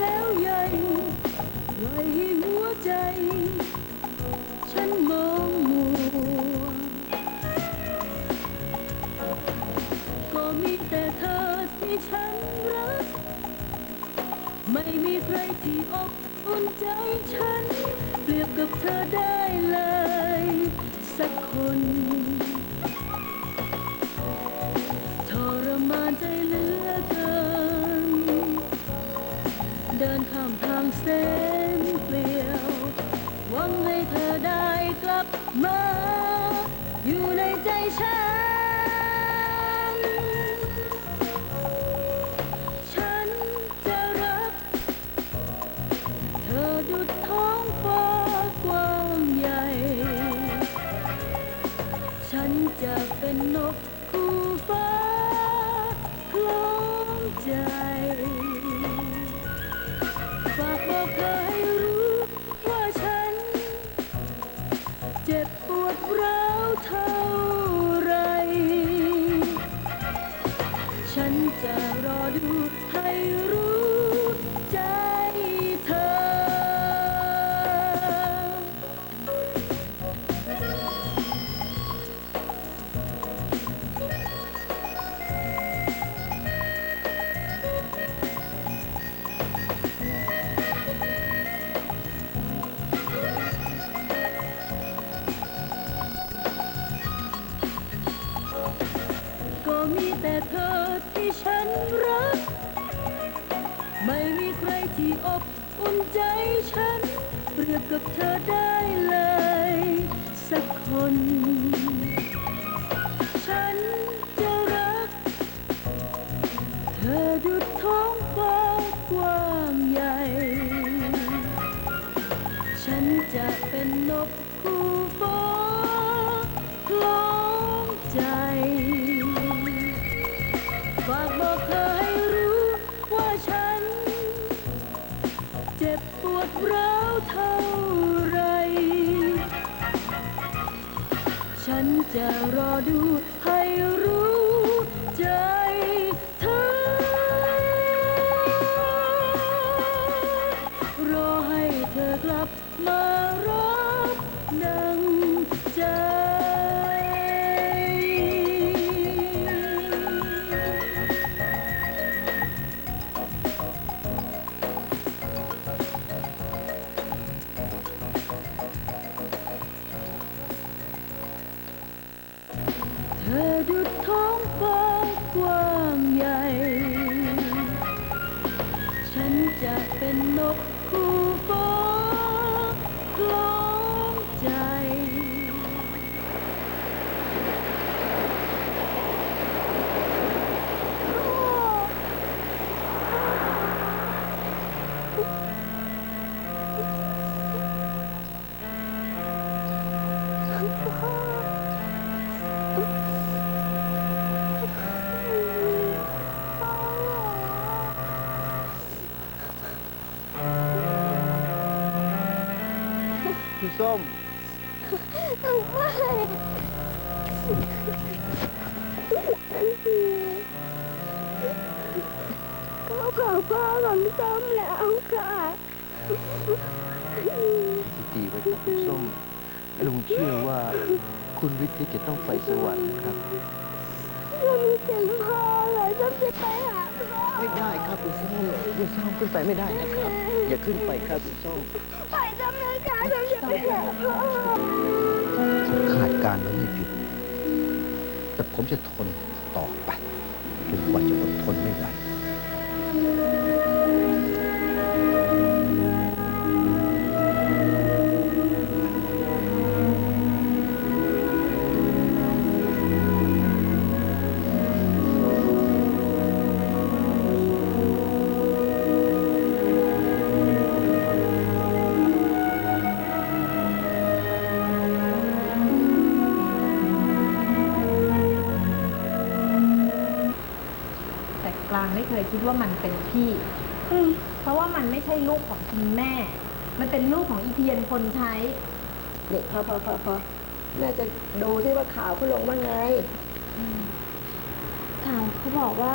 แล้วใยไหลหัวใจ ฉันมองมัว ก็มีแต่เธอที่ฉันรัก ไม่มีใครที่อกอุ่นใจฉัน เปรียบกับเธอได้เลย สักคน มาอยู่ในใจฉัน ฉันจะรัก เธอดุดท้องฟ้ากว้างใหญ่ ฉันจะเป็นนกคู่ฟ้าคล้องใจฝากบอกเธอ เจ็บปวดร้าวเท่าไร ฉันจะรอดูให้รู้ เธอที่ฉันรัก ไม่มีใครที่อบอุ่นใจฉัน เปรียบกับเธอได้เลย สักคน ฉันจะรัก เธอดุดท้องฟ้ากว้างใหญ่ ฉันจะเป็นนกคู่ฟ้า จะรอดูให้รู้ใจเธอ รอให้เธอกลับมา เธอดุดท้องฟ้ากว้างใหญ่ ฉันจะเป็นนก คุณส้มก็ขอพ่อของส้มแล้วค่ะดีไว้ครับคุณส้มลุงเชื่อว่าคุณวิทิตจะต้องไปสวรรค์ครับส้มถึงพ่อเลยส้มจะไปหาพ่อ ไม่ได้ครับคุณส้มคุณส้มขึ้นไปไม่ได้นะครับ อย่าขึ้นไปครับคุณส้มปล่อยส้มนะคะส้มจะไปหาพ่อขาดการแล้วรีบหยุดแต่ผมจะทนต่อไปจนกว่าจะอดทนไม่ไหวางไม่เคยคิดว่ามันเป็นพี่เพราะว่ามันไม่ใช่ลูกของคุณแม่ มันเป็นลูกของอีเทียนคนใช้เด็กพอพอพอพอแม่จะดูที่ว่าข่าวเขาลงว่าไง ข่าวเขาบอกว่า